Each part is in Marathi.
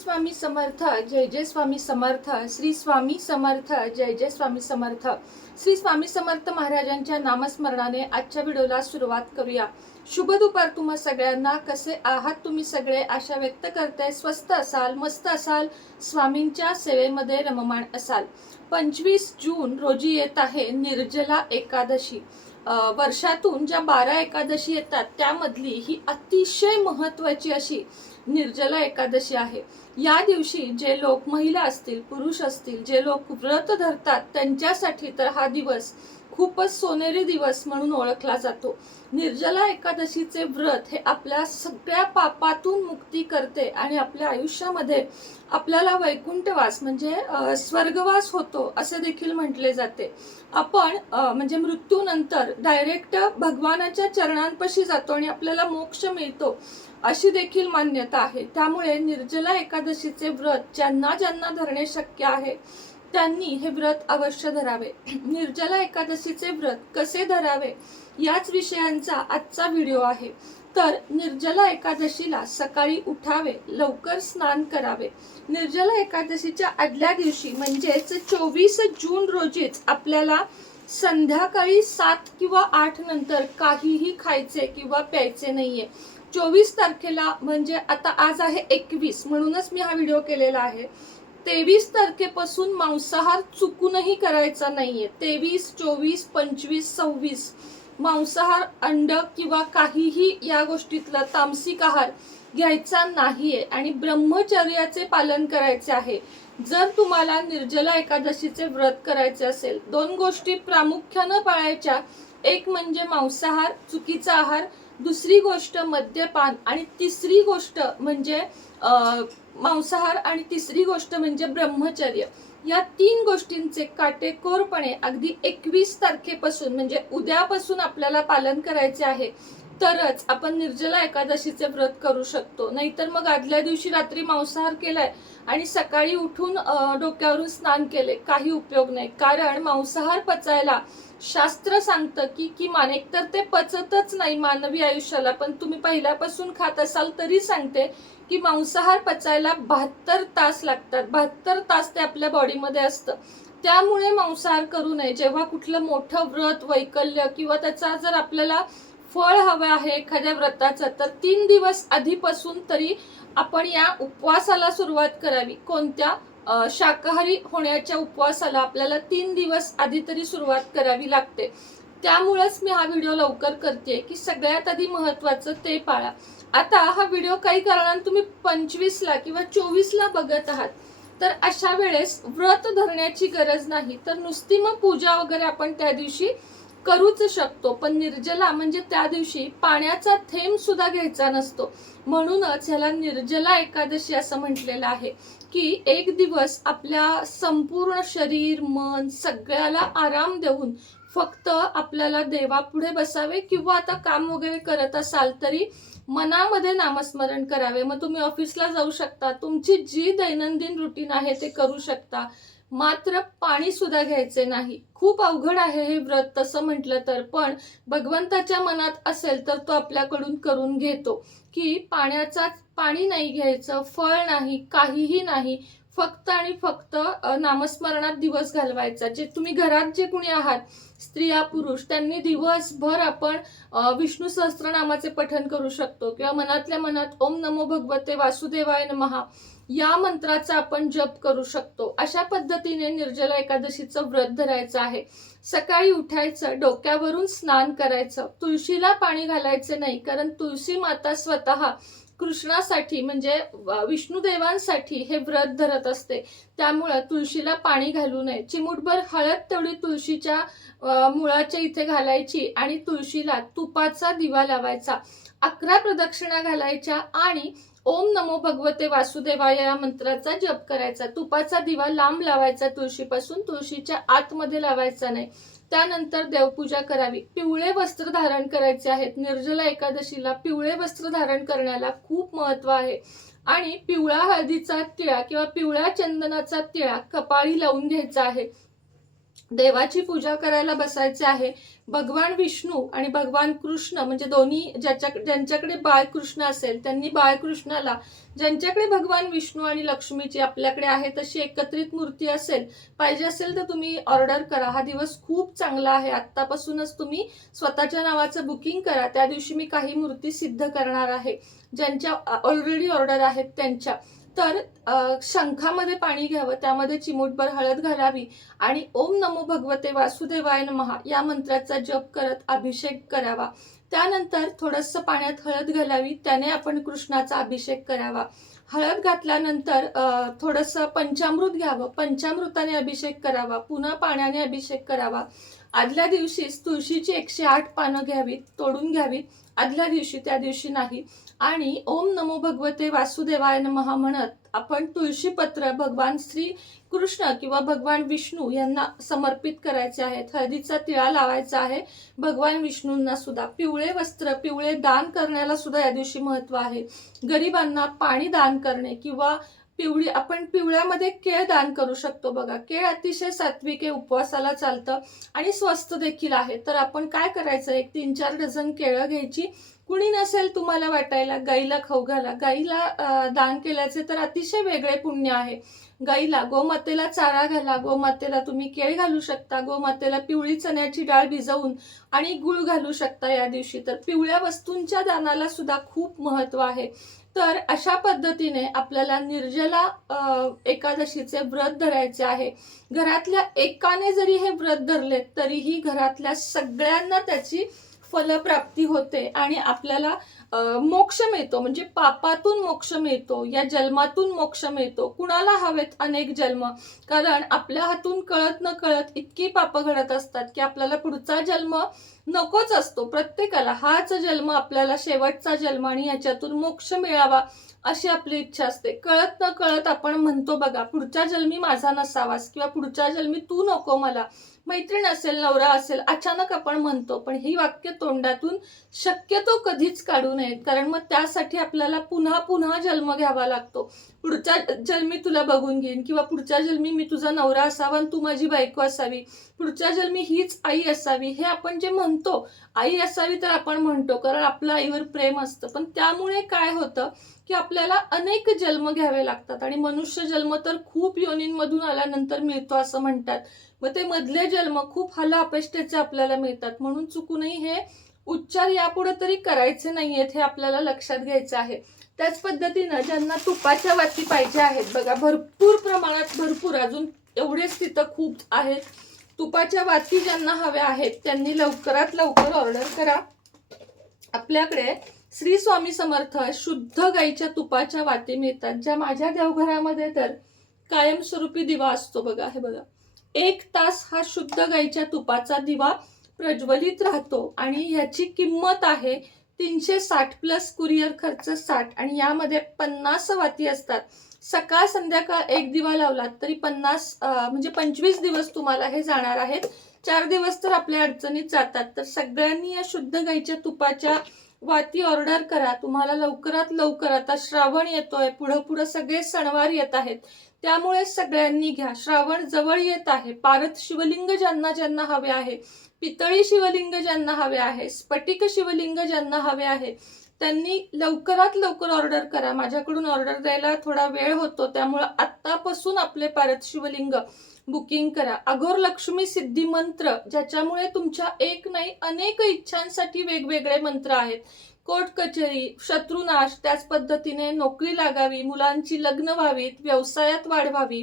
स्वामी समर्थ, जय जय स्वामी समर्थ. श्री स्वामी समर्थ, जय जय स्वामी समर्थ. श्री स्वामी समर्थ महाराजांच्या नामस्मरणाने आजच्या व्हिडिओला सुरुवात करूया. शुभ दुपार तुम्हा सगळ्यांना. कसे आहात तुम्ही सगळे? आशा व्यक्त करते स्वस्त असाल, मस्त असाल, स्वामींच्या सेवेमध्ये रममाण असाल. 25 जून रोजी येत आहे निर्जला एकादशी. वर्षातून ज्या 12 एकादशी येतात त्यामधली ही अतिशय महत्त्वाची अशी निर्जला एकादशी आहे. या दिवशी जे लोक महिला असतील, पुरुष असतील, जे लोक व्रत धरतात त्यांच्यासाठी तर हा दिवस खूपच सोनेरी दिवस म्हणून ओळखला जातो. निर्जला एकादशीचे व्रत हे आपल्या सगळ्या पापातून मुक्ती करते आणि आपल्या आयुष्यामध्ये आपल्याला वैकुंठवास म्हणजे स्वर्गवास होतो असे देखील म्हटले जाते. आपण म्हणजे मृत्यूनंतर डायरेक्ट भगवानाच्या चरणांपाशी जातो आणि आपल्याला मोक्ष मिळतो अशी देखील मान्यता आहे. त्यामुळे निर्जला एकादशीचे व्रत ज्यांना ज्यांना धरणे शक्य आहे त्यांनी हे व्रत अवश्य धरावे. निर्जला एकादशीचे व्रत कसे धरावे याच विषयांचा आजचा व्हिडिओ आहे. तर निर्जला एकादशीला सकाळी उठावे, लवकर स्नान करावे. निर्जला एकादशीच्या आदल्या दिवशी म्हणजेच 24 जून रोजीच आपल्याला संध्याकाळी 7 किंवा 8 नंतर काहीही खायचे किंवा प्यायचे नाहीये. 24 तारखेला म्हणजे आता आज आहे 21 म्हणूनच मी हा व्हिडिओ केलेला आहे. 23 तारखेपासून मांसाहार चुकूनही करायचा नाहीये. 23, 24, 25, 26 मांसाहार, अंड किंवा काहीही या गोष्टीतला तामसिक आहार घ्यायचा नाहीये आणि ब्रह्मचर्याचे पालन करायचे आहे. जर तुम्हाला निर्जला एकादशीचे व्रत करायचे असेल, 2 गोष्टी प्रामुख्याने पाळायच्या. एक म्हणजे मांसाहार, चुकीचा आहार, दुसरी गोष्ट मद्यपान आणि तिसरी गोष्ट म्हणजे मांसाहार आणि तिसरी गोष्ट म्हणजे ब्रह्मचर्य. या 3 गोष्टींचे काटेकोरपणे अगदी 21 तारखेपासून म्हणजे उद्यापासून आपल्याला पालन करायचे आहे. तरच आपण निर्जला एकादशीचे व्रत करू शकतो. नाहीतर मग आदल्या दिवशी रात्री मांसाहार केलाय आणि सकाळी उठून डोक्यावरून स्नान केले, काही उपयोग नाही. कारण मांसाहार पचायला शास्त्र सांगतं की किमान एकतर ते पचतच नाही मानवी आयुष्याला, पण तुम्ही पहिल्यापासून खात असाल तरी सांगते की मांसाहार पचायला 72 तास लागतात. 72 तास ते आपल्या बॉडीमध्ये असतं. त्यामुळे मांसाहार करू नये. जेव्हा कुठलं मोठं व्रत, वैकल्य किंवा त्याचा जर आपल्याला फळ हवं आहे एखाद्या व्रताचं, तर 3 दिवस आधीपासून तरी आपण या उपवासाला सुरुवात करावी. कोणत्या? शाकाहारी होण्याच्या उपवासाला आपल्याला 3 दिवस आधी तरी सुरुवात करावी लागते. त्यामुळेच मी हा व्हिडिओ लवकर करते की सगळ्यात आधी महत्वाचं ते पाळा. आता हा व्हिडिओ काही कारणाने तुम्ही 25ला किंवा 24ला बघत आहात, तर अशा वेळेस व्रत धरण्याची गरज नाही. तर नुसती मग पूजा वगैरे आपण त्या दिवशी करूच शकतो. पण निर्जला म्हणजे त्या दिवशी पाण्याचा थेंब सुद्धा घ्यायचा नसतो. म्हणूनच ह्याला निर्जला एकादशी असं म्हटलेलं आहे की एक दिवस आपल्या संपूर्ण शरीर, मन सगळ्याला आराम देऊन फक्त आपल्याला देवापुढे बसावे किंवा आता काम वगैरे करत असाल तरी मनामध्ये नामस्मरण करावे. मग तुम्ही ऑफिसला जाऊ शकता, तुमची जी दैनंदिन रुटीन आहे ते करू शकता. मात्र पाणी सुद्धा घ्यायचे नाही. खूप अवघड आहे हे व्रत तसं म्हटलं तर, पण भगवंताच्या मनात असेल तर तो आपल्याकडून करून घेतो की पाणी नाही घ्यायचं, फळ नाही, काहीही नाही, फक्त आणि फक्त नामस्मरणात दिवस घालवायचा. जे तुम्ही घरात जे कुणी आहात, स्त्रिया पुरुष, त्यांनी दिवसभर आपण विष्णू सहस्त्रनामाचे पठण करू शकतो किंवा मनातल्या मनात ओम नमो भगवते वासुदेवाय नमः या मंत्राचा आपण जप करू शकतो. अशा पद्धतीने निर्जला एकादशीचं व्रत धरायचं आहे. सकाळी उठायचं, डोक्यावरून स्नान करायचं, तुळशीला पाणी घालायचे नाही. कारण तुळशी माता स्वतः कृष्णासाठी म्हणजे विष्णुदेवांसाठी हे व्रत धरत असते. त्यामुळे तुळशीला पाणी घालू नये. चिमूटभर हळद तेवढी तुळशीच्या मुळाच्या इथे घालायची आणि तुळशीला तुपाचा दिवा लावायचा. 11 प्रदक्षिणा घालायच्या आणि ओम नमो भगवते वासुदेवाय या मंत्राचा जप करायचा. तुपाचा दिवा लांब लावायचा तुळशीपासून, तुळशीच्या आतमध्ये लावायचा नाही. त्यानंतर देवपूजा करावी. पिवळे वस्त्र धारण करायचे आहेत. निर्जला एकादशीला पिवळे वस्त्र धारण करण्याला खूप महत्व आहे आणि पिवळा हळदीचा टिळा किंवा पिवळ्या चंदनाचा टिळा कपाळी लावून घ्यायचा आहे. देवाची पूजा करायला बसायचे आहे. भगवान विष्णू आणि भगवान कृष्ण म्हणजे दोन्ही ज्यांच्याकडे बाळकृष्ण असेल त्यांनी बाळकृष्णाला, ज्यांच्याकडे भगवान विष्णू आणि लक्ष्मीची आपल्याकडे आहे तशी एकत्रित मूर्ती असेल, पाहिजे असेल तर तुम्ही ऑर्डर करा. हा दिवस खूप चांगला आहे. आत्तापासूनच तुम्ही स्वतःच्या नावाचं बुकिंग करा. त्या दिवशी मी काही मूर्ती सिद्ध करणार आहे ज्यांच्या ऑलरेडी ऑर्डर आहेत त्यांच्या. तर शंखामध्ये पाणी घ्यावं, त्यामध्ये चिमूटभर हळद घालावी आणि ओम नमो भगवते वासुदेवाय नमः या मंत्राचा जप करत अभिषेक करावा. त्यानंतर थोडंसं पाण्यात हळद घालावी, त्याने आपण कृष्णाचा अभिषेक करावा. हळद घातल्यानंतर थोडंसं पंचामृत घ्यावं, पंचामृताने अभिषेक करावा, पुन्हा पाण्याने अभिषेक करावा. आदल्या दिवशीच तुळशीची 108 पानं घ्यावीत, तोडून घ्यावीत आदल्या दिवशी, त्या दिवशी नाही. आणि ओम नमो भगवते वासुदेवाय नमः म्हणत आपण तुळशीपत्र भगवान श्री कृष्ण किंवा भगवान विष्णू यांना समर्पित करायचे आहेत. हळदीचा तिळा लावायचा आहे भगवान विष्णूंना सुद्धा. पिवळे वस्त्र, पिवळे दान करण्याला सुद्धा या दिवशी महत्व आहे. गरिबांना पाणी दान करणे किंवा आपण पिवळ्यामध्ये केळ दान करू शकतो. बघा, केळ अतिशय सात्विक आहे, उपवासाला चालतं आणि स्वस्त देखील आहे. तर आपण काय करायचं, एक 3-4 डझन केळं घ्यायची. कुणी नसेल तुम्हाला वाटायला, गाईला खाऊ घाला. गाईला दान केल्याचे तर अतिशय वेगळे पुण्य आहे. गाईला, गोमातेला चारा घाला. गोमातेला तुम्ही केळ घालू शकता. गोमातेला पिवळी चण्याची डाळ भिजवून आणि गुळ घालू शकता या दिवशी. तर पिवळ्या वस्तूंच्या दानाला सुद्धा खूप महत्व आहे. तर अशा पद्धतीने आपल्याला निर्जला एकादशीचे व्रत धरायचे आहे. घरातल्या एकाने जरी हे व्रत धरले तरीही घरातल्या सगळ्यांना त्याची फलप्राप्ती होते आणि आपल्याला मोक्ष मिळतो. म्हणजे पापातून मोक्ष मिळतो, या जन्मातून मोक्ष मिळतो. कुणाला हवेत अनेक जन्म, कारण आपल्या हातून कळत न कळत इतकी पाप घडत असतात की आपल्याला पुढचा जन्म नकोच असतो. प्रत्येकाला हाच जन्म आपल्याला शेवटचा जन्म आणि याच्यातून मोक्ष मिळावा अशी आपली इच्छा असते. कळत न कळत आपण म्हणतो बघा, पुढच्या जन्मी माझा नसावास किंवा पुढच्या जन्मी तू नको मला. मैत्रीण असेल, नवरा असेल, अचानक आपण म्हणतो, पण ही वाक्य तोंडातून शक्यतो कधीच काढू नयेत, कारण मग त्यासाठी आपल्याला पुन्हा पुन्हा जन्म घ्यावा लागतो. पुढच्या जन्मी तुला बघून घेईन किंवा पुढच्या जन्मी मी तुझा नवरा असावा आणि तू माझी बायको असावी, पुढच्या जन्मी हीच आई असावी, हे आपण जे म्हणतो, आई असावी तर आपण म्हणतो कारण आपलं आईवर प्रेम असतं. पण त्यामुळे काय होतं की आपल्याला अनेक जन्म घ्यावे लागतात आणि मनुष्य जन्म तर खूप योनींमधून आल्यानंतर मिळतो असं म्हणतात. मग ते मधले जन्म खूप अपेष्टेचे आपल्याला मिळतात. म्हणून चुकूनही हे उच्चार यापुढे तरी करायचे नाहीयेत, हे आपल्याला लक्षात घ्यायचं आहे. त्याच पद्धतीनं ज्यांना तुपाच्या वाती पाहिजे आहेत, बघा भरपूर प्रमाणात, भरपूर, अजून एवढेच तिथं खूप आहेत. तुपाच्या वाती ज्यांना हव्या आहेत त्यांनी लवकरात लवकर ऑर्डर करा. आपल्याकडे श्री स्वामी समर्थ शुद्ध गाईच्या तुपाच्या वाती मिळतात, ज्या माझ्या देवघरामध्ये तर कायमस्वरूपी दिवा असतो. बघा, हे बघा, 1 तास हा शुद्ध गाईच्या तुपाचा दिवा प्रज्वलित राहतो आणि ह्याची किंमत आहे 360 प्लस कुरिअर खर्च 60 आणि यामध्ये 50 वाती असतात. सकाळ संध्याकाळ एक दिवा लावलात तरी 50 म्हणजे 25 दिवस तुम्हाला हे जाणार आहेत. 4 दिवस तर आपल्या अडचणीत जातात. तर सगळ्यांनी या शुद्ध गाईच्या तुपाच्या वाती ऑर्डर करा. तुम्हाला लवकरात लवकर, आता श्रावण येतोय, पुढं सगळे सणवार येत आहेत, त्यामुळे सगळ्यांनी घ्या. श्रावण जवळ येत आहे. पारद शिवलिंग ज्यांना ज्यांना हवे आहे, पितळी शिवलिंग ज्यांना हवे आहे, स्फटिक शिवलिंग ज्यांना हवे आहे, त्यांनी लवकरात लवकर ऑर्डर करा. माझ्याकडून ऑर्डर द्यायला थोडा वेळ होतो, त्यामुळे आत्तापासून आपले पारद शिवलिंग बुकिंग करा. अघोर लक्ष्मी सिद्धी मंत्र, ज्याच्यामुळे तुमच्या एक नाही अनेक इच्छांसाठी वेगवेगळे मंत्र आहेत. कोर्ट कचेरी, शत्रुनाश, त्याच पद्धतीने नोकरी लागावी, मुलांची लग्न व्हावीत, व्यवसायात वाढ व्हावी,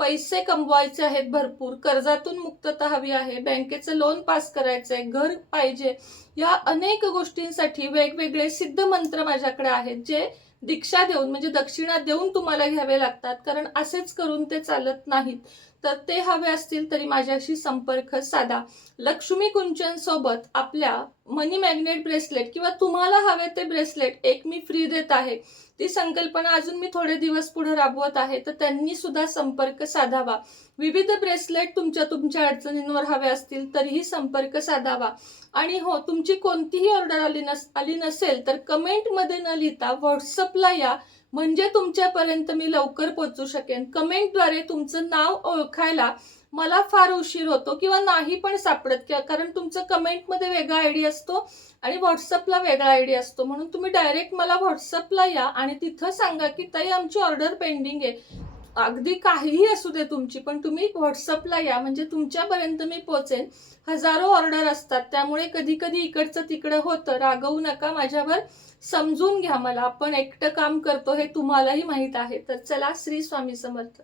पैसे कमवायचे आहेत भरपूर, कर्जातून मुक्तता हवी आहे, बँकेचं लोन पास करायचंय, घर पाहिजे, या अनेक गोष्टींसाठी वेगवेगळे सिद्ध मंत्र माझ्याकडे आहेत, जे दीक्षा देऊन म्हणजे दक्षिणा देऊन तुम्हाला घ्यावे लागतात, कारण असेच करून ते चालत नाहीत. तर ते हवे असतील तरी माझ्याशी संपर्क साधा. लक्ष्मी कुंचन सोबत आपल्या मनी मॅग्नेट ब्रेसलेट किंवा तुम्हाला हवे ते ब्रेसलेट एक मी फ्री देत आहे. ती संकल्पना अजून मी थोडे दिवस पुढे राबवत आहे, तर त्यांनी सुद्धा संपर्क साधावा. विविध ब्रेसलेट तुमच्या अडचणींवर हवे असतील तरीही संपर्क साधावा. आणि हो, तुमची कोणतीही ऑर्डर आली नसेल तर कमेंट मध्ये न लिहिता व्हॉट्सअपला या. म्हणजे तुमच्यापर्यंत मी लवकर पोहोचू शकेन. कमेंटद्वारे तुमचं नाव ओळखायला मला फार उशीर होतो किंवा नाही पण सापडत, कारण तुमचं कमेंटमध्ये वेगळा आयडी असतो आणि व्हॉट्सअपला वेगळा आयडी असतो. म्हणून तुम्ही डायरेक्ट मला व्हॉट्सअपला या आणि तिथं सांगा की ताई आमची ऑर्डर पेंडिंग आहे. अगदी काहीही असू दे तुमची, पण तुम्ही व्हॉट्सअपला या म्हणजे तुमच्यापर्यंत मी पोहोचेन. हजारो ऑर्डर असतात, त्यामुळे कधी कधी इकडचं तिकडं होतं. रागवू नका, माझ्यावर समजून घ्या मला. आपण एकटं काम करतो हे तुम्हालाही माहित आहे. तर चला, श्री स्वामी समर्थ.